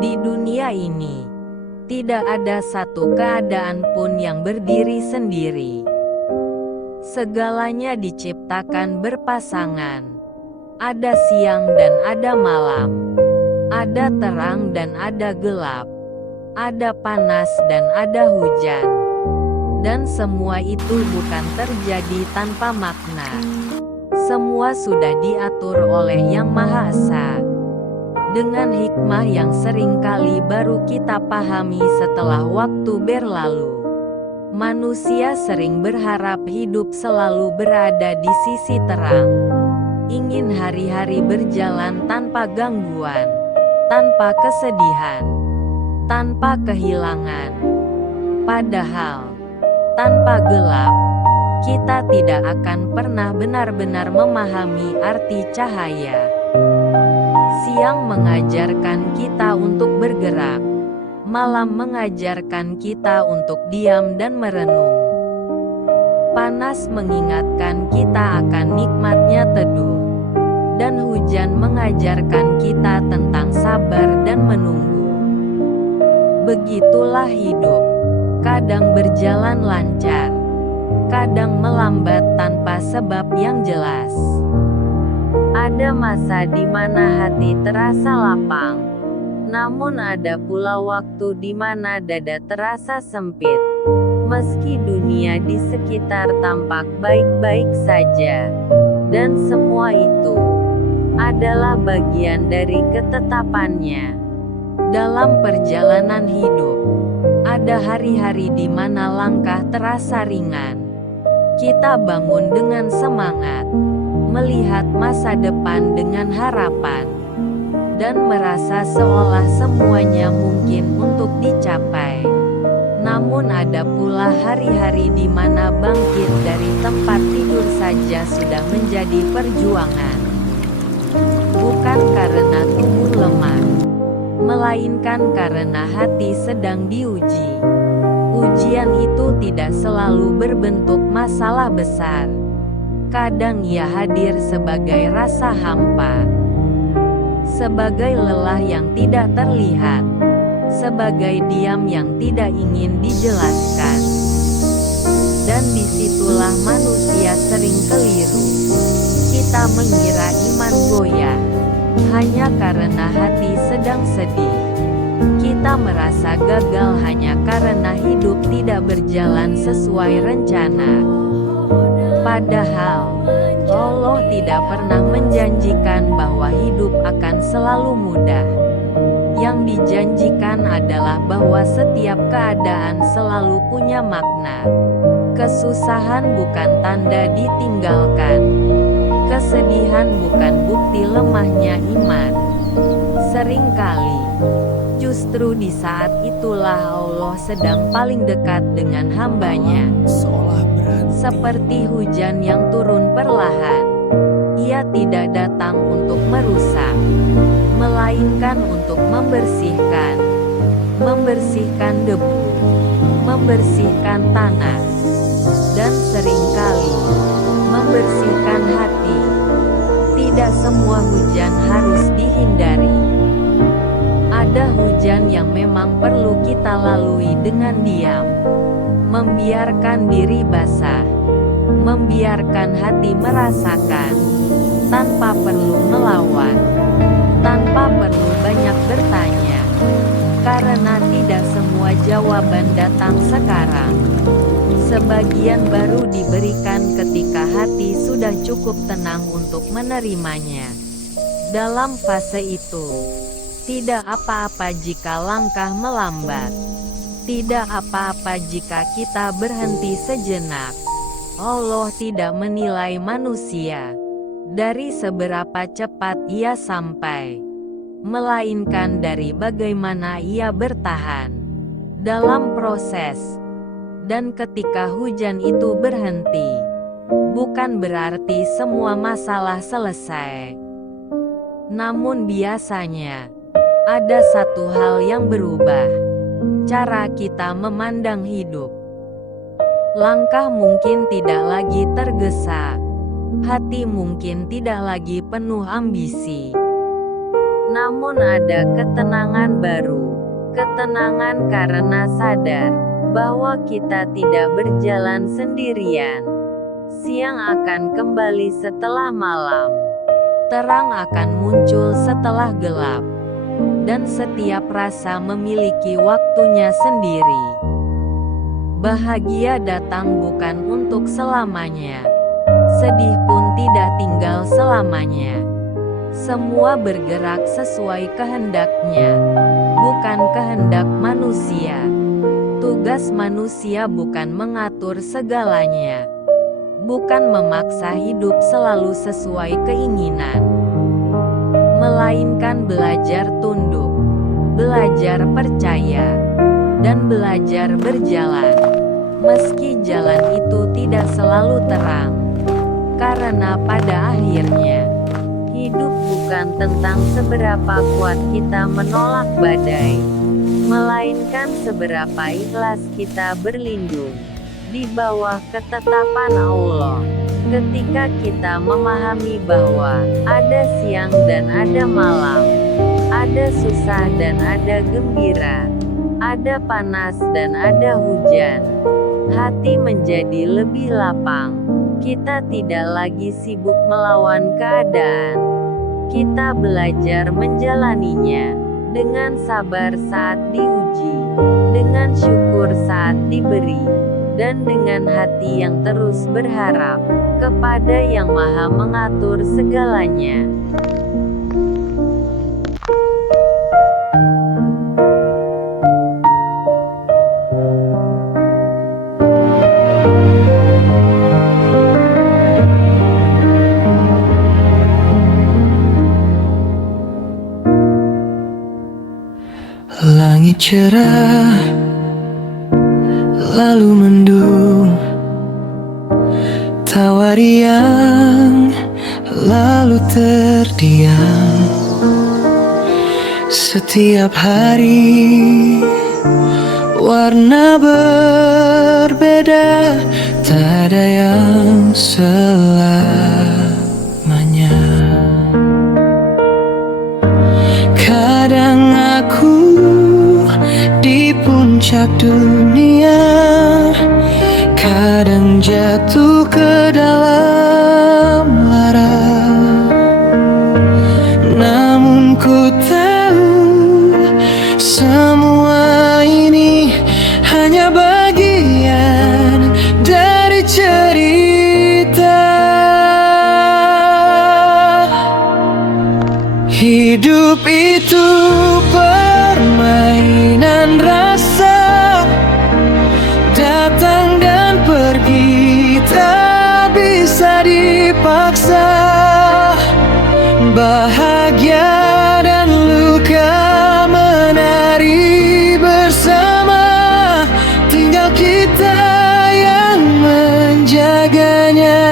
Di dunia ini, tidak ada satu keadaan pun yang berdiri sendiri. Segalanya diciptakan berpasangan. Ada siang dan ada malam. Ada terang dan ada gelap. Ada panas dan ada hujan. Dan semua itu bukan terjadi tanpa makna. Semua sudah diatur oleh Yang Maha Esa. Dengan hikmah yang seringkali baru kita pahami setelah waktu berlalu. Manusia sering berharap hidup selalu berada di sisi terang. Ingin hari-hari berjalan tanpa gangguan, tanpa kesedihan, tanpa kehilangan. Padahal, tanpa gelap, kita tidak akan pernah benar-benar memahami arti cahaya. Siang mengajarkan kita untuk bergerak. Malam mengajarkan kita untuk diam dan merenung. Panas mengingatkan kita akan nikmatnya teduh. Dan hujan mengajarkan kita tentang sabar dan menunggu. Begitulah hidup. Kadang berjalan lancar. Kadang melambat tanpa sebab yang jelas. Ada masa di mana hati terasa lapang. Namun ada pula waktu di mana dada terasa sempit. Meski dunia di sekitar tampak baik-baik saja. Dan semua itu adalah bagian dari ketetapannya. Dalam perjalanan hidup, ada hari-hari di mana langkah terasa ringan. Kita bangun dengan semangat, melihat masa depan dengan harapan, dan merasa seolah semuanya mungkin untuk dicapai. Namun ada pula hari-hari di mana bangkit dari tempat tidur saja sudah menjadi perjuangan. Bukan karena tubuh lemah, melainkan karena hati sedang diuji. Ujian itu tidak selalu berbentuk masalah besar. Kadang ia hadir sebagai rasa hampa, sebagai lelah yang tidak terlihat, sebagai diam yang tidak ingin dijelaskan. Dan disitulah manusia sering keliru. Kita mengira iman goyah hanya karena hati sedang sedih. Kita merasa gagal hanya karena hidup tidak berjalan sesuai rencana. Padahal, Allah tidak pernah menjanjikan bahwa hidup akan selalu mudah. Yang dijanjikan adalah bahwa setiap keadaan selalu punya makna. Kesusahan bukan tanda ditinggalkan. Kesedihan bukan bukti lemahnya iman. Seringkali, justru di saat itulah Allah sedang paling dekat dengan hamba-Nya. Seperti hujan yang turun perlahan. Ia tidak datang untuk merusak, melainkan untuk membersihkan. Membersihkan debu, membersihkan tanah, dan seringkali membersihkan hati. Tidak semua hujan harus dihindari. Ada hujan yang memang perlu kita lalui dengan diam. Membiarkan diri basah, membiarkan hati merasakan, tanpa perlu melawan, tanpa perlu banyak bertanya, karena tidak semua jawaban datang sekarang. Sebagian baru diberikan ketika hati sudah cukup tenang untuk menerimanya. Dalam fase itu, tidak apa-apa jika langkah melambat. Tidak apa-apa jika kita berhenti sejenak. Allah tidak menilai manusia dari seberapa cepat ia sampai, melainkan dari bagaimana ia bertahan dalam proses. Dan ketika hujan itu berhenti, bukan berarti semua masalah selesai. Namun biasanya, ada satu hal yang berubah. Cara kita memandang hidup. Langkah mungkin tidak lagi tergesa. Hati mungkin tidak lagi penuh ambisi. namun ada ketenangan baru. Ketenangan karena sadar bahwa kita tidak berjalan sendirian. Siang akan kembali setelah malam. Terang akan muncul setelah gelap. Dan setiap rasa memiliki waktunya sendiri. Bahagia datang bukan untuk selamanya. Sedih pun tidak tinggal selamanya. Semua bergerak sesuai kehendaknya, bukan kehendak manusia. Tugas manusia bukan mengatur segalanya, bukan memaksa hidup selalu sesuai keinginan, melainkan belajar tunduk, belajar percaya, dan belajar berjalan. Meski jalan itu tidak selalu terang, karena pada akhirnya hidup bukan tentang seberapa kuat kita menolak badai, melainkan seberapa ikhlas kita berlindung di bawah ketetapan Allah. Ketika kita memahami bahwa ada siang dan ada malam, ada susah dan ada gembira, ada panas dan ada hujan, hati menjadi lebih lapang. Kita tidak lagi sibuk melawan keadaan. Kita belajar menjalaninya dengan sabar saat diuji, dengan syukur saat diberi, dan dengan hati yang terus berharap kepada Yang Maha Mengatur segalanya. Langit cerah, lalu mendung, tawa riang, lalu terdiam. Setiap hari warna berbeda, tak ada yang selamanya. Kadang aku di puncak dunia, kadang jatuh ke dalam lara. Namun ku tahu semua ini hanya bagian dari cerita. Hidup itu permainan rasa, datang dan pergi tak bisa dipaksa. Bahagia dan luka menari bersama, tinggal kita yang menjaganya.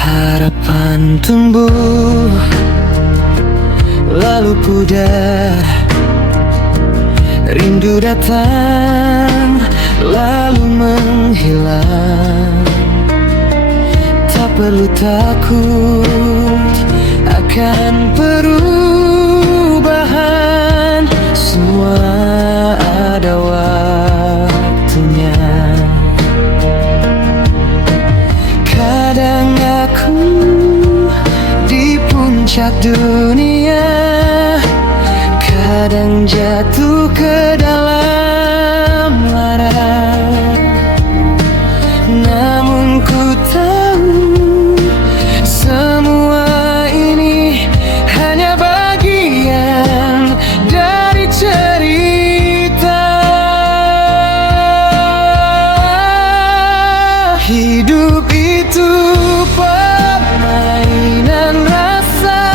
Harapan tumbuh, lalu pudar. Rindu datang, lalu menghilang. Tak perlu takut akan perubahan, semua ada waktunya. Kadang aku di puncak dunia, kadang jatuh ke dalam lara. Namun ku tahu semua ini hanya bagian dari cerita. Hidup itu permainan rasa,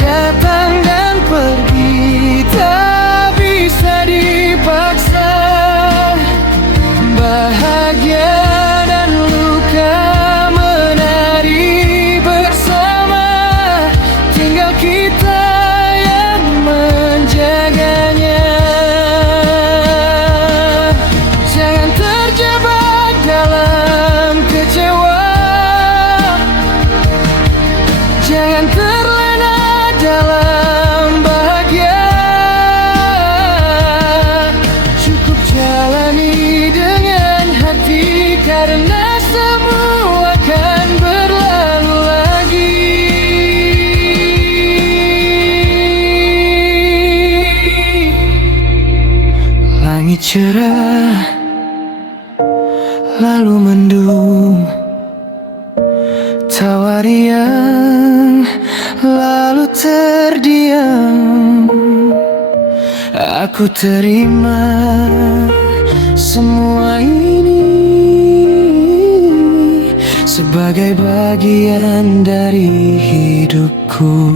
datang dan pergi tak bisa jalani dengan hati, karena semua akan berlalu lagi. Langit cerah lalu mendung, tawa riang lalu terdiam. Aku terima semua ini sebagai bagian dari hidupku.